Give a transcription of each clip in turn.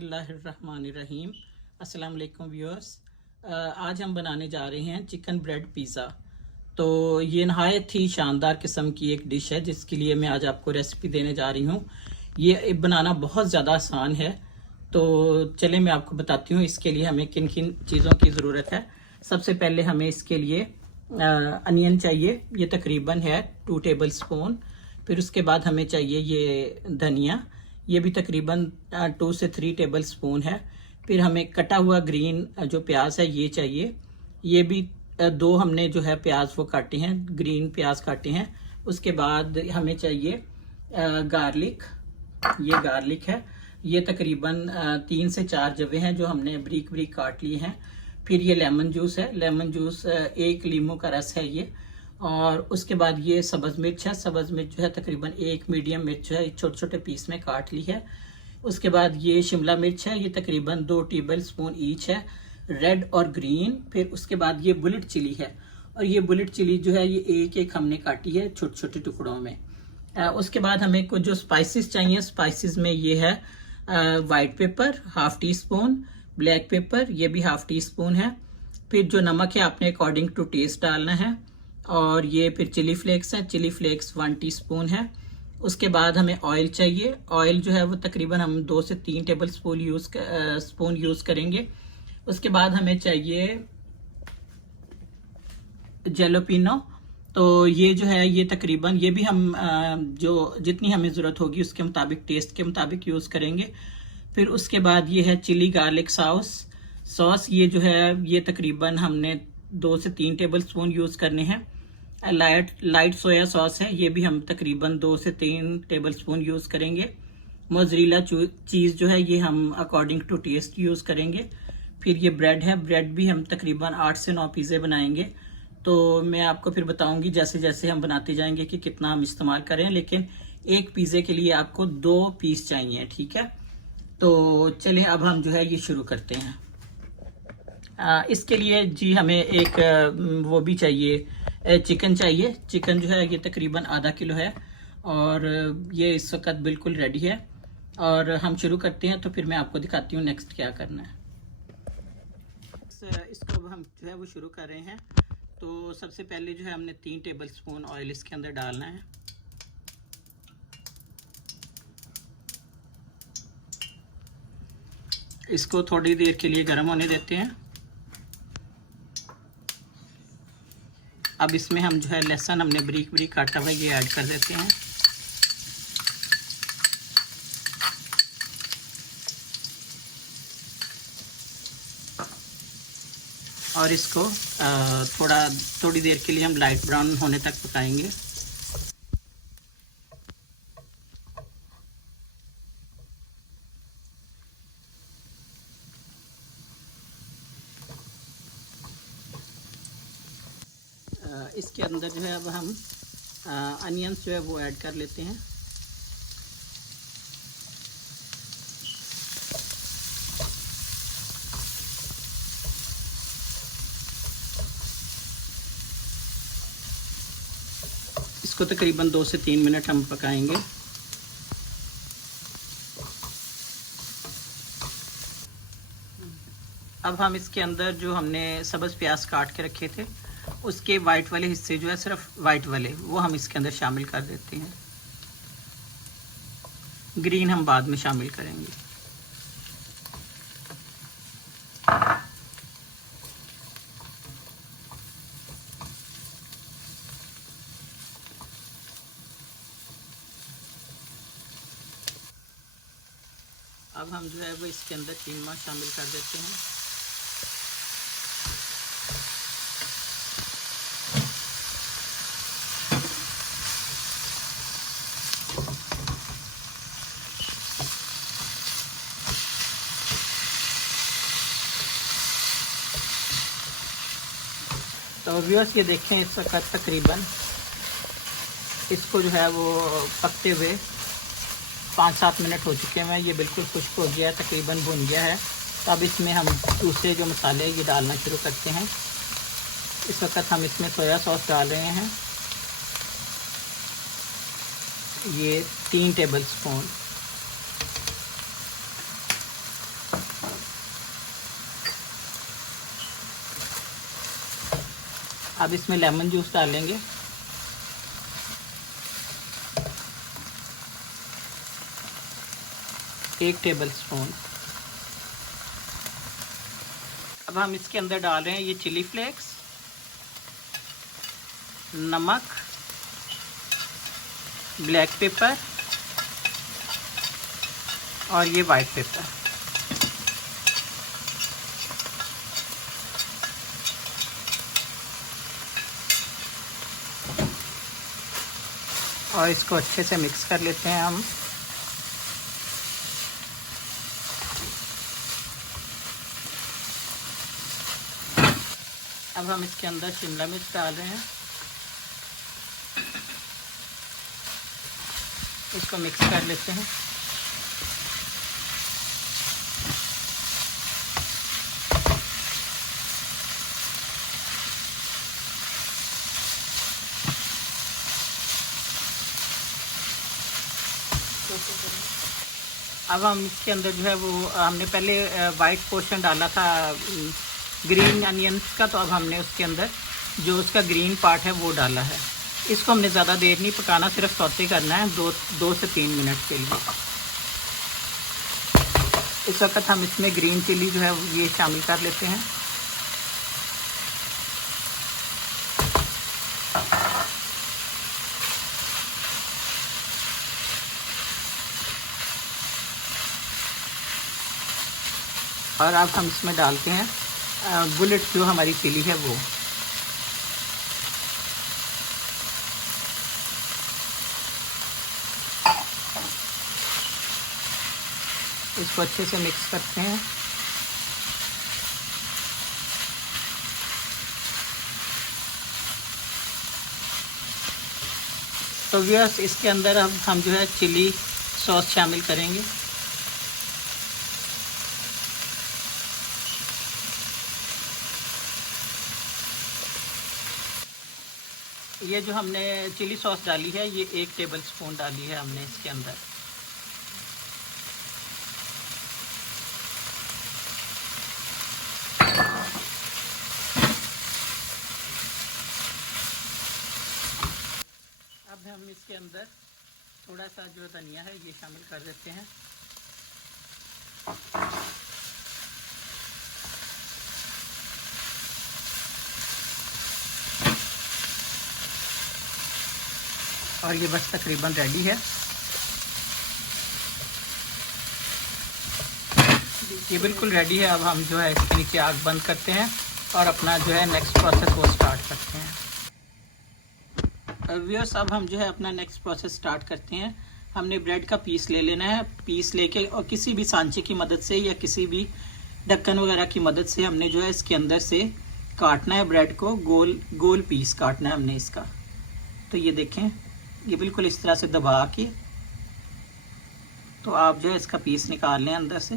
बिस्मिल्लाहिर्रहमानिर्रहीम। अस्सलाम वालेकुम व्यूअर्स। आज हम बनाने जा रहे हैं चिकन ब्रेड पिज़्ज़ा। तो ये नहायत ही शानदार किस्म की एक डिश है जिसके लिए मैं आज आपको रेसिपी देने जा रही हूँ। ये बनाना बहुत ज़्यादा आसान है। तो चले मैं आपको बताती हूँ इसके लिए हमें किन किन चीज़ों की ज़रूरत है। सबसे पहले हमें इसके लिए अनियन चाहिए, ये तकरीबन है 2 टेबल स्पून। फिर उसके बाद हमें चाहिए ये धनिया, ये भी तकरीबन 2 से 3 टेबल स्पून है। फिर हमें कटा हुआ ग्रीन जो प्याज है ये चाहिए, ये भी 2 हमने जो है प्याज वो काटे हैं, ग्रीन प्याज काटे हैं। उसके बाद हमें चाहिए गार्लिक, ये गार्लिक है, ये तकरीबन 3 से 4 जवे हैं जो हमने बारीक बारीक काट लिए हैं। फिर ये लेमन जूस है, लेमन जूस 1 लीमू का रस है ये। और उसके बाद ये सब्ज़ मिर्च है, सब्ज़ मिर्च जो है तकरीबन 1 मीडियम मिर्च जो है छोटे छोटे पीस में काट ली है। उसके बाद ये शिमला मिर्च है, ये तकरीबन 2 टेबल स्पून ईच है, रेड और ग्रीन। फिर उसके बाद ये बुलेट चिली है, और ये बुलेट चिली जो है ये एक एक हमने काटी है छोटे छोटे टुकड़ों में। उसके बाद हमें कुछ जो स्पाइसेस चाहिए, स्पाइसेस में ये है white paper 1/2 tea spoon, black pepper ये भी 1/2 टी स्पून है। फिर जो नमक है आपने अकॉर्डिंग टू टेस्ट डालना है। और ये फिर चिली फ्लेक्स है, चिली फ्लेक्स 1 टीस्पून है। उसके बाद हमें ऑयल चाहिए, ऑयल जो है वो तकरीबन हम 2 से 3 टेबल स्पून यूज़ करेंगे। उसके बाद हमें चाहिए जेलोपिनो, तो ये जो है ये तकरीबन ये भी हम जो जितनी हमें ज़रूरत होगी उसके मुताबिक टेस्ट के मुताबिक यूज़ करेंगे। फिर उसके बाद ये है चिली गार्लिक सॉस, ये जो है ये तकरीबन हमने 2 से 3 टेबल स्पून यूज़ करने हैं। लाइट सोया सॉस है, ये भी हम तकरीबन 2 से 3 टेबल स्पून यूज़ करेंगे। मोज़रेला चीज़ जो है ये हम अकॉर्डिंग टू टेस्ट यूज़ करेंगे। फिर ये ब्रेड है, ब्रेड भी हम तकरीबन 8 से 9 पिज़्ज़े बनाएंगे। तो मैं आपको फिर बताऊंगी जैसे जैसे हम बनाते जाएंगे कि कितना हम इस्तेमाल करें, लेकिन एक पिज़्ज़े के लिए आपको 2 पीस चाहिए, ठीक है। तो चलिए अब हम जो है ये शुरू करते हैं। इसके लिए जी हमें एक वो भी चाहिए, चिकन चाहिए। चिकन जो है ये तकरीबन आधा किलो है, और ये इस वक्त बिल्कुल रेडी है। और हम शुरू करते हैं, तो फिर मैं आपको दिखाती हूँ नेक्स्ट क्या करना है। इसको हम जो है वो शुरू कर रहे हैं। तो सबसे पहले जो है हमने 3 टेबल स्पून ऑयल इसके अंदर डालना है। इसको थोड़ी देर के लिए गर्म होने देते हैं। अब इसमें हम जो है लहसुन हमने बारीक बारीक काटा हुआ ये ऐड कर देते हैं। और इसको थोड़ी देर के लिए हम लाइट ब्राउन होने तक पकाएंगे। इसके अंदर जो है अब हम अनियंस जो है वो ऐड कर लेते हैं। इसको तकरीबन 2 से 3 मिनट हम पकाएंगे। अब हम इसके अंदर जो हमने सब्ज़ प्याज काट के रखे थे उसके वाइट वाले हिस्से जो है सिर्फ वाइट वाले वो हम इसके अंदर शामिल कर देते हैं। ग्रीन हम बाद में शामिल करेंगे। अब हम जो है वो इसके अंदर कीमा शामिल कर देते हैं। तो व्यूअर्स ये देखें इस वक्त तकरीबन इसको जो है वो पकते हुए 5-7 मिनट हो चुके हैं। ये बिल्कुल खुश्क हो गया है, तकरीबन भुन गया है। तो अब इसमें हम दूसरे जो मसाले ये डालना शुरू करते हैं। इस वक्त हम इसमें सोया सॉस डाल रहे हैं, ये 3 टेबल स्पून। अब इसमें लेमन जूस डालेंगे। एक टेबल स्पून। अब हम इसके अंदर डाल रहे हैं ये चिली फ्लेक्स, नमक, ब्लैक पेपर और ये वाइट पेपर। और इसको अच्छे से मिक्स कर लेते हैं हम। अब हम इसके अंदर शिमला मिर्च डाल रहे हैं, इसको मिक्स कर लेते हैं। अब हम इसके अंदर जो है वो हमने पहले वाइट पोर्शन डाला था ग्रीन अनियंस का, तो अब हमने उसके अंदर जो उसका ग्रीन पार्ट है वो डाला है। इसको हमने ज़्यादा देर नहीं पकाना, सिर्फ सौते करना है 2 से 3 मिनट के लिए। इस वक्त हम इसमें ग्रीन चिली जो है ये शामिल कर लेते हैं। और अब हम इसमें डालते हैं बुलेट जो हमारी चिली है वो। इसको अच्छे से मिक्स करते हैं। तो व्यूअर्स इसके अंदर अब हम जो है चिली सॉस शामिल करेंगे। ये जो हमने चिली सॉस डाली है ये 1 टेबल स्पून डाली है हमने इसके अंदर। अब हम इसके अंदर थोड़ा सा जो धनिया है ये शामिल कर देते हैं। और ये बस तकरीबन रेडी है। ये बिल्कुल रेडी है। अब हम जो है इसके नीचे आग बंद करते हैं और अपना जो है नेक्स्ट प्रोसेस वो स्टार्ट करते हैं। व्यूअर्स अब हम जो है अपना नेक्स्ट प्रोसेस स्टार्ट करते हैं। हमने ब्रेड का पीस ले लेना है। पीस लेके और किसी भी सांचे की मदद से या किसी भी ढक्कन वगैरह की मदद से हमने जो है इसके अंदर से काटना है ब्रेड को। गोल गोल पीस काटना है हमने इसका। तो ये देखें, ये बिल्कुल इस तरह से दबा के तो आप जो है इसका पीस निकाल लें अंदर से।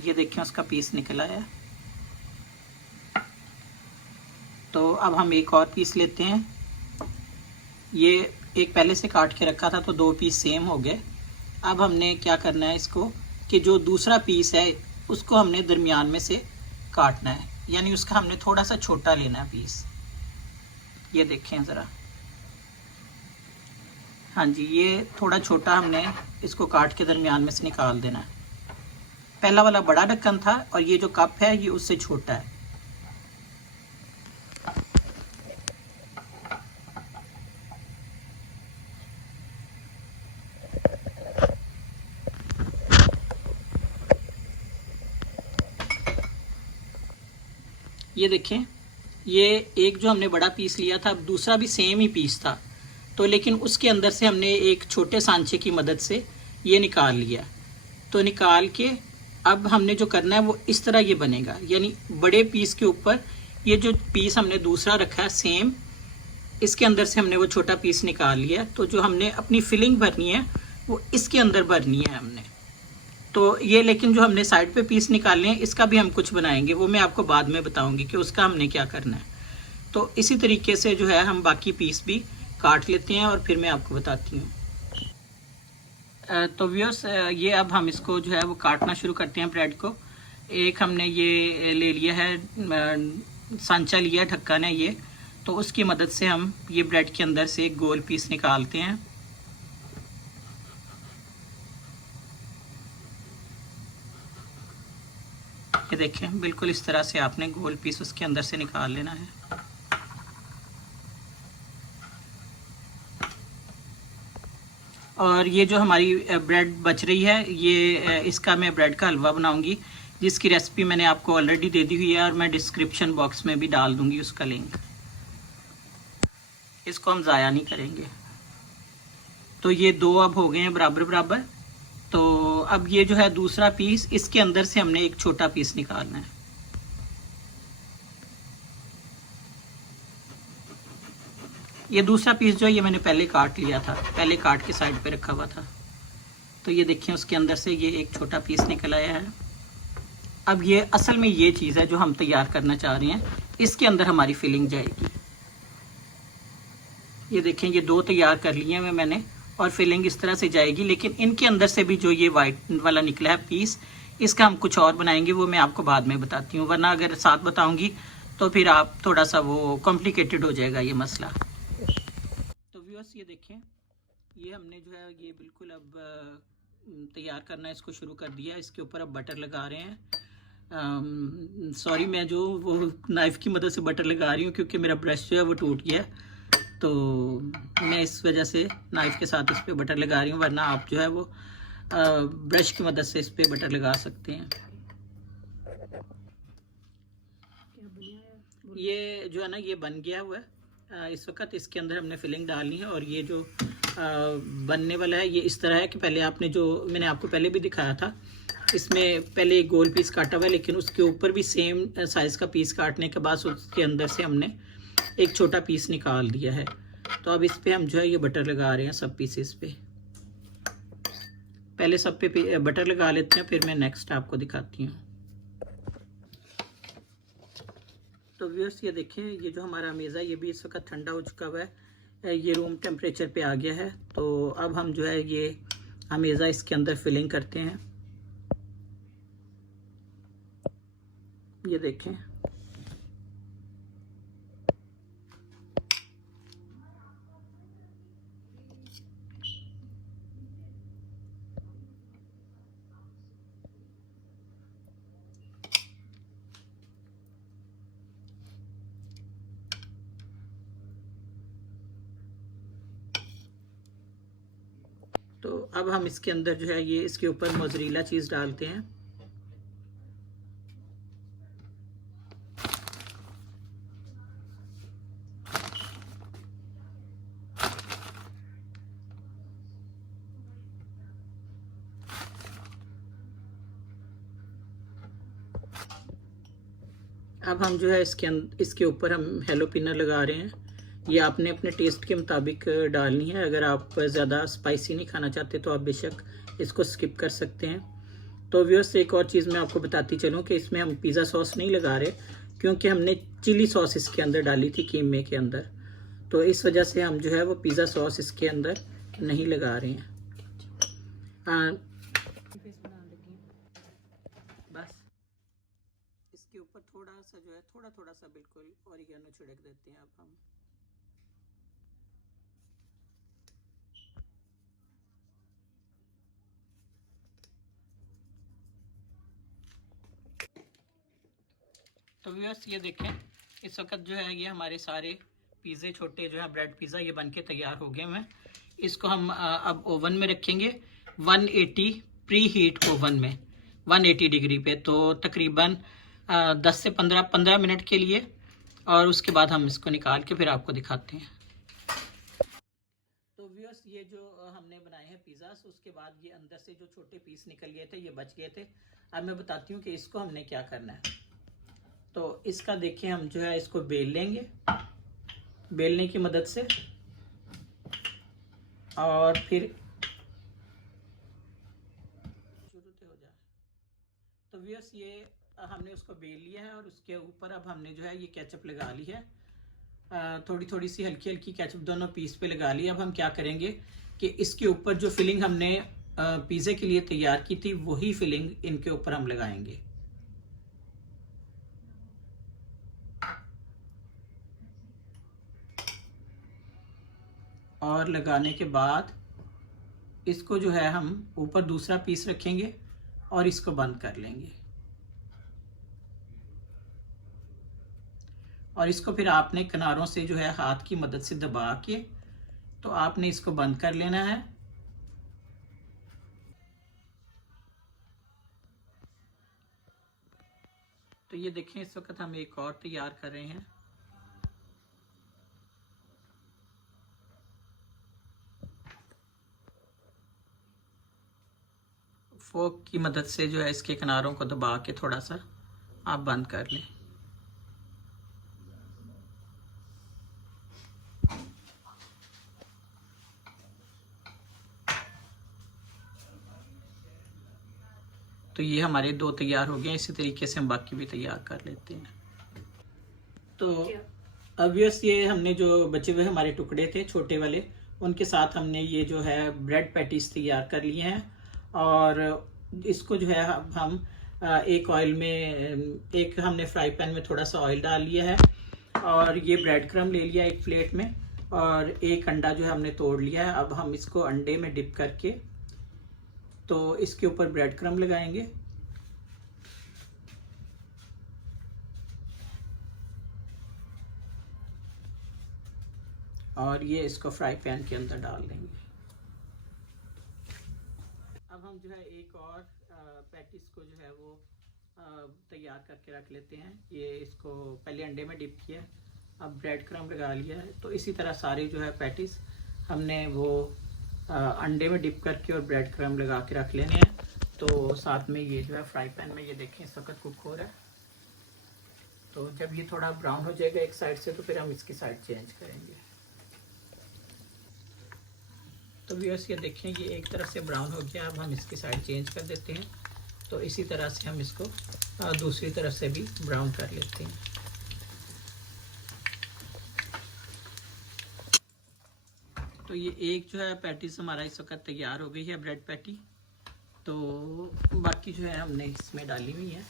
ये देखें उसका पीस निकला है। तो अब हम एक और पीस लेते हैं। ये एक पहले से काट के रखा था तो 2 पीस सेम हो गए। अब हमने क्या करना है इसको कि जो दूसरा पीस है उसको हमने दरमियान में से काटना है, यानी उसका हमने थोड़ा सा छोटा लेना है पीस। ये देखें ज़रा, हाँ जी, ये थोड़ा छोटा हमने इसको काट के दरमियान में से निकाल देना है। पहला वाला बड़ा ढक्कन था और ये जो कप है ये उससे छोटा है। ये देखें, ये एक जो हमने बड़ा पीस लिया था, दूसरा भी सेम ही पीस था, तो लेकिन उसके अंदर से हमने एक छोटे सांचे की मदद से ये निकाल लिया। तो निकाल के अब हमने जो करना है वो इस तरह ये बनेगा, यानी बड़े पीस के ऊपर ये जो पीस हमने दूसरा रखा है सेम, इसके अंदर से हमने वो छोटा पीस निकाल लिया। तो जो हमने अपनी फिलिंग भरनी है वो इसके अंदर भरनी है हमने। तो ये लेकिन जो हमने साइड पे पीस निकालने हैं इसका भी हम कुछ बनाएंगे, वो मैं आपको बाद में बताऊंगी कि उसका हमने क्या करना है। तो इसी तरीके से जो है हम बाकी पीस भी काट लेते हैं और फिर मैं आपको बताती हूँ। तो व्यूअर्स ये अब हम इसको जो है वो काटना शुरू करते हैं ब्रेड को। एक हमने ये ले लिया है, सांचा लिया, ढक्कन है ये, तो उसकी मदद से हम ये ब्रेड के अंदर से एक गोल पीस निकालते हैं। ये देखें, बिल्कुल इस तरह से आपने गोल पीस उसके अंदर से निकाल लेना है। और ये जो हमारी ब्रेड बच रही है, ये इसका मैं ब्रेड का हलवा बनाऊंगी, जिसकी रेसिपी मैंने आपको ऑलरेडी दे दी हुई है और मैं डिस्क्रिप्शन बॉक्स में भी डाल दूंगी उसका लिंक। इसको हम ज़ाया नहीं करेंगे। तो ये दो अब हो गए हैं बराबर बराबर। तो अब ये जो है दूसरा पीस, इसके अंदर से हमने एक छोटा पीस निकालना है। ये दूसरा पीस जो है ये मैंने पहले काट लिया था, पहले काट के साइड पे रखा हुआ था। तो ये देखिए उसके अंदर से ये एक छोटा पीस निकल आया है। अब ये असल में ये चीज़ है जो हम तैयार करना चाह रहे हैं, इसके अंदर हमारी फिलिंग जाएगी। ये देखें, ये दो तैयार कर लिए हैं मैंने और फिलिंग इस तरह से जाएगी। लेकिन इनके अंदर से भी जो ये वाइट वाला निकला है पीस, इसका हम कुछ और बनाएंगे, वो मैं आपको बाद में बताती हूँ, वरना अगर साथ बताऊंगी तो फिर आप थोड़ा सा वो कॉम्प्लिकेटेड हो जाएगा ये मसला। तो व्यूअर्स ये देखें, ये हमने जो है ये बिल्कुल अब तैयार करना है, इसको शुरू कर दिया। इसके ऊपर अब बटर लगा रहे हैं। सॉरी, मैं जो वो नाइफ़ की मदद से बटर लगा रही हूँ क्योंकि मेरा ब्रश जो है वो टूट गया, तो मैं इस वजह से नाइफ़ के साथ इस पर बटर लगा रही हूँ, वरना आप जो है वो ब्रश की मदद से इस पर बटर लगा सकते हैं। ये जो है ना, ये बन गया हुआ है। इस वक्त इसके अंदर हमने फिलिंग डालनी है और ये जो बनने वाला है ये इस तरह है कि पहले आपने, जो मैंने आपको पहले भी दिखाया था, इसमें पहले एक गोल पीस काटा हुआ है, लेकिन उसके ऊपर भी सेम साइज़ का पीस काटने के बाद उसके अंदर से हमने एक छोटा पीस निकाल दिया है। तो अब इस पे हम जो है ये बटर लगा रहे हैं सब पीसेस पे। पहले सब पे बटर लगा लेते हैं, फिर मैं नेक्स्ट आपको दिखाती हूँ। तो व्यूअर्स ये देखें, ये जो हमारा मेज़ा ये भी इस वक्त ठंडा हो चुका हुआ है, ये रूम टेम्परेचर पे आ गया है। तो अब हम जो है ये मेज़ा इसके अंदर फिलिंग करते हैं। ये देखें, तो अब हम इसके अंदर जो है ये इसके ऊपर मोज़रेला चीज़ डालते हैं। अब हम जो है इसके ऊपर हम हेलोपिनर लगा रहे हैं। ये आपने अपने टेस्ट के मुताबिक डालनी है। अगर आप ज़्यादा स्पाइसी नहीं खाना चाहते तो आप बेशक इसको स्किप कर सकते हैं। तो व्यूअर्स एक और चीज़ मैं आपको बताती चलूँ कि इसमें हम पिज़्ज़ा सॉस नहीं लगा रहे, क्योंकि हमने चिली सॉस इसके अंदर डाली थी कीमे के अंदर, तो इस वजह से हम जो है वो पिज़्ज़ा सॉस इसके अंदर नहीं लगा रहे हैं। बस इसके ऊपर थोड़ा सा जो है थोड़ा सा बिल्कुल ऑरिगेनो छिड़क देते हैं अब हम। तो व्यूअर्स ये देखें, इस वक्त जो है ये हमारे सारे पिज़्ज़े छोटे जो है ब्रेड पिज़्ज़ा ये बनके तैयार हो गए हैं। इसको हम अब ओवन में रखेंगे 180 प्री हीट ओवन में 180 डिग्री पे, तो तकरीबन 10 से 15 मिनट के लिए, और उसके बाद हम इसको निकाल के फिर आपको दिखाते हैं। तो व्यूअर्स ये जो हमने बनाए हैं पिज़्ज़ा, उसके बाद ये अंदर से जो छोटे पीस निकल गए थे, ये बच गए थे। अब मैं बताती हूँ कि इसको हमने क्या करना है। तो इसका देखिए, हम जो है इसको बेल लेंगे, बेलने की मदद से, और फिर शुरू से हो जाए। तो व्यूअर्स ये हमने उसको बेल लिया है और उसके ऊपर अब हमने जो है ये केचप लगा ली है, थोड़ी थोड़ी सी हल्की हल्की केचप दोनों पीस पे लगा ली। अब हम क्या करेंगे कि इसके ऊपर जो फिलिंग हमने पिज़्ज़े के लिए तैयार की थी वही फिलिंग इनके ऊपर हम लगाएंगे। और लगाने के बाद इसको जो है हम ऊपर दूसरा पीस रखेंगे और इसको बंद कर लेंगे। और इसको फिर आपने किनारों से जो है हाथ की मदद से दबा के तो आपने इसको बंद कर लेना है। तो ये देखें, इस वक्त हम एक और तैयार कर रहे हैं। फोक की मदद से जो है इसके किनारों को दबा के थोड़ा सा आप बंद कर लें। तो ये हमारे 2 तैयार हो गए। इसी तरीके से हम बाकी भी तैयार कर लेते हैं। तो ऑब्वियस ये हमने जो बचे हुए हमारे टुकड़े थे छोटे वाले, उनके साथ हमने ये जो है ब्रेड पैटीज तैयार कर लिए हैं। और इसको जो है हम एक ऑयल में, एक हमने फ्राई पैन में थोड़ा सा ऑयल डाल लिया है और ये ब्रेड क्रम ले लिया एक प्लेट में, और एक अंडा जो है हमने तोड़ लिया है। अब हम इसको अंडे में डिप करके तो इसके ऊपर ब्रेड क्रम लगाएंगे और ये इसको फ्राई पैन के अंदर डाल देंगे। अब हम जो है एक और पैटिस को जो है वो तैयार करके रख लेते हैं। ये इसको पहले अंडे में डिप किया, अब ब्रेड क्रम लगा लिया है। तो इसी तरह सारे जो है पैटिस हमने वो अंडे में डिप करके और ब्रेड क्रम लगा के रख लेने हैं। तो साथ में ये जो है फ्राई पैन में ये देखें इस वक्त कुक हो रहा है। तो जब ये थोड़ा ब्राउन हो जाएगा एक साइड से तो फिर हम इसकी साइड चेंज करेंगे। तो व्यूअर्स ये देखें, ये एक तरफ से ब्राउन हो गया। अब हम इसकी साइड चेंज कर देते हैं। तो इसी तरह से हम इसको दूसरी तरफ से भी ब्राउन कर लेते हैं। तो ये एक जो है पैटीज हमारा इस वक्त तैयार हो गई है, ब्रेड पैटी। तो बाकी जो है हमने इसमें डाली हुई है,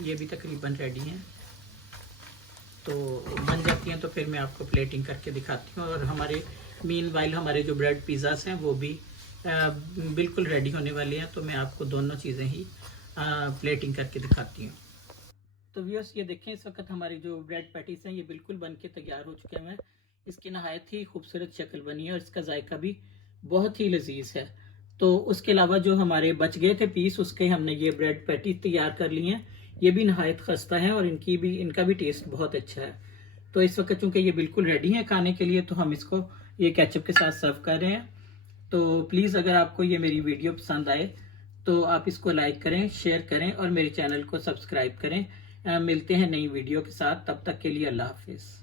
ये भी तकरीबन रेडी हैं। तो बन जाती हैं तो फिर मैं आपको प्लेटिंग करके दिखाती हूँ। और हमारे मीनवाइल हमारे जो ब्रेड पिज़्ज़ास हैं वो भी बिल्कुल रेडी होने वाले हैं। तो मैं आपको दोनों चीज़ें ही प्लेटिंग करके दिखाती हूँ। तो व्यूअर्स ये देखें, इस वक्त हमारी जो ब्रेड पैटीज हैं ये बिल्कुल बन के तैयार हो चुके हैं। इसकी नहायत ही खूबसूरत शक्ल बनी है और इसका जायका भी बहुत ही लजीज है। तो उसके अलावा जो हमारे बच गए थे पीस, उसके हमने ये ब्रेड पैटीज तैयार कर ली हैं। ये भी नहायत खस्ता है और इनका भी टेस्ट बहुत अच्छा है। तो इस वक्त चूंकि ये बिल्कुल रेडी है खाने के लिए, तो हम इसको ये केचप के साथ सर्व कर रहे हैं। तो प्लीज़ अगर आपको ये मेरी वीडियो पसंद आए तो आप इसको लाइक करें, शेयर करें और मेरे चैनल को सब्सक्राइब करें। मिलते हैं नई वीडियो के साथ, तब तक के लिए अल्लाह हाफिज़।